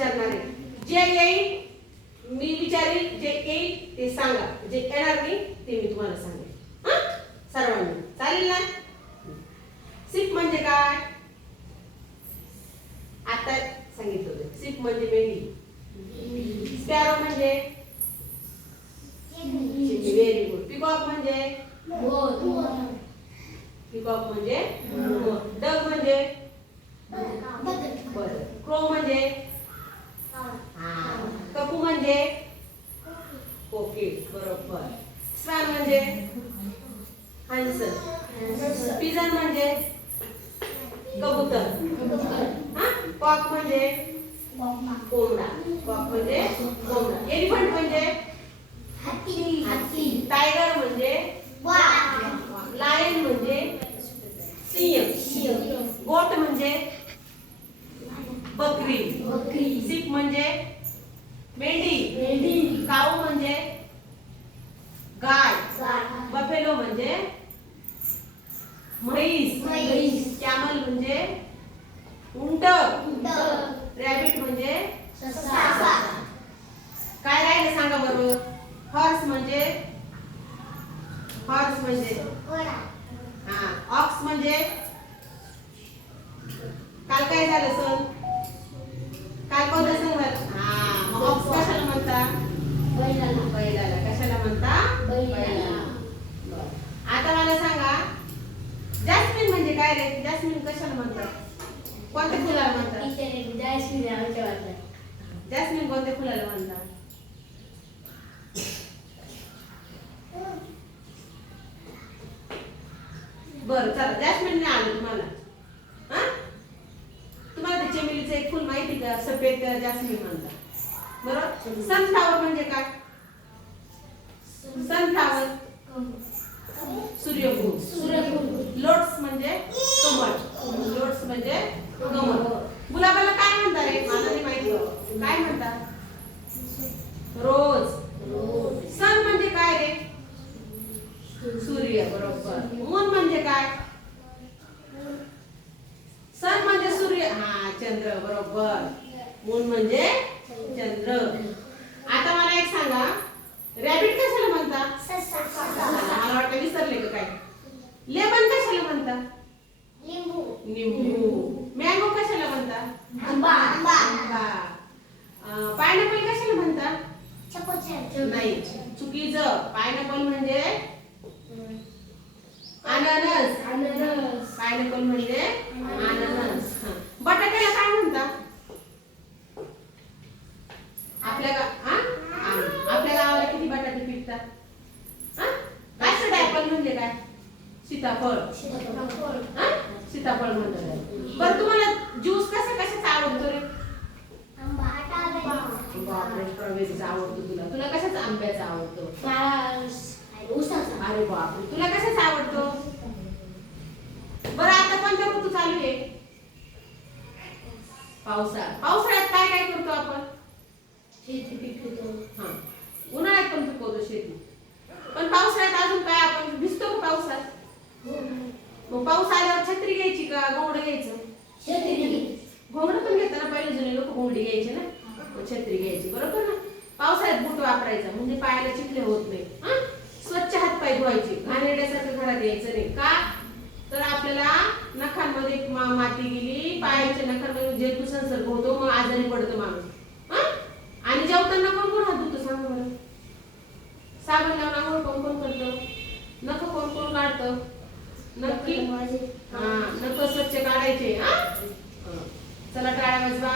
विचारणार आहे. जे येईल मी विचारेल जे येईल ते सांगा. जे येणार नाही ते मी तुम्हाला सांगेल हा? सर्वांनी. चालेल ना? सिप म्हणजे काय? आता सांगितलं होतं. सिप म्हणजे मेंढी स्पॅरो म्हणजे? Very good. पिकॉक म्हणजे? पिकॉक म्हणजे? डग म्हणजे? बरं. क्रो म्हणजे हा कपू म्हणजे कोकिल बरोबर स्वान म्हणजे? हंस पिजन म्हणजे? कबूतर. हा? कॉक म्हणजे? कोंबडा. कॉक म्हणजे कोंबडा. एलिफंट म्हणजे? टायगर म्हणजे? लायन म्हणजे? सिंह. गोट म्हणजे? बकरी. सिप म्हणजे? मेंढी. काऊ म्हणजे? गाय. बफेलो म्हणजे म्हैस. कॅमल म्हणजे उंट. रॅबिट म्हणजे काय राहिलं सांगा बरोबर हॉर्स म्हणजे? हॉर्स म्हणजे? हा. ऑक्स म्हणजे? काल काय झालं सण काल कोणता सण झाला हा. ऑक्स कशाला म्हणता? बैलाला. कशाला म्हणता? बैलाला बरं. आता मला सांगा रे जास्मिन कशाला म्हणतात? कोणत्या फुलाला म्हणतात? जास्मिन कोणत्या फुलाला म्हणतात? बरं चला जास्मिन नाही आलं तुम्हाला. हा? तुम्हाला ते चमेलीचं एक फुल माहिती का? सफेद जास्मिन म्हणतात. बरोबर सनफ्लावर म्हणजे काय? सनफ्लावर सूर्यफूल लोट्स म्हणजे कमळ लोट्स म्हणजे कमळ गुलाबाला काय म्हणतात रे मला नाही माहिती बाबा. काय म्हणतात रोज सन म्हणजे काय रे सूर्य बरोबर मून म्हणजे काय? सन म्हणजे सूर्य. हा चंद्र बरोबर. मून म्हणजे चंद्र. आता मला एक सांगा रॅबिट कशाला म्हणतात? मला वाटतं विसरले का काय? लेमन कशाला म्हणतात? निंबू मँगो कशाला म्हणतात? आंबा. पायनॅपल कशाला म्हणतात? नाही चुकीचं. पायनॅपल म्हणजे अननस. पायनॅपल म्हणजे अननस. बटाट्याला काय म्हणतात आपल्या हा? आपल्या गावाला किती बटाटे पिकतात? हा? काय ऍपल म्हणजे काय? सीताफळ. हा? सीताफळ म्हणतात बरं तुम्हाला ज्यूस कसा कशाचा आवडतो रे? स्ट्रॉबेरीचा आवडतो तुला. तुला कशाचा आंब्याचा आवडतो? अरे बापरे तुला कशाचा आवडतो बरं आता कोणता ऋतू चालू आहे. पावसाळा. पावसाळ्यात काय काय करतो आपण? हा. उन्हाळ्यात पण पिकवतो शेती. पण पावसाळ्यात अजून काय आपण भिजतो का पावसात? मग पाऊस आल्यावर छत्री घ्यायची का गोंगड घ्यायचं? घोंगड पण घेताना पहिले जुने लोक घोंगडी घ्यायचे ना? छत्री घ्यायची. बरोबर ना? पावसाळ्यात बूट वापरायचा. म्हणजे पायाला चिखले होत नाही हा? स्वच्छ हात पाय धुवायचे. घाणेरड्यासारखं घरात यायचं नाही. का? माती गेली पायाच्या नखर जे तू संसर्ग होतो मग आजारी पडतो माणूस. आणि जेवताना कोण कोण हात धुतो सांग बरं? साबण लावून आंघोळ कोण कोण करतो? नख कोण कोण काढत? नक्की? हा नख स्वच्छ काढायचे हा? चला टाळा वाजवा.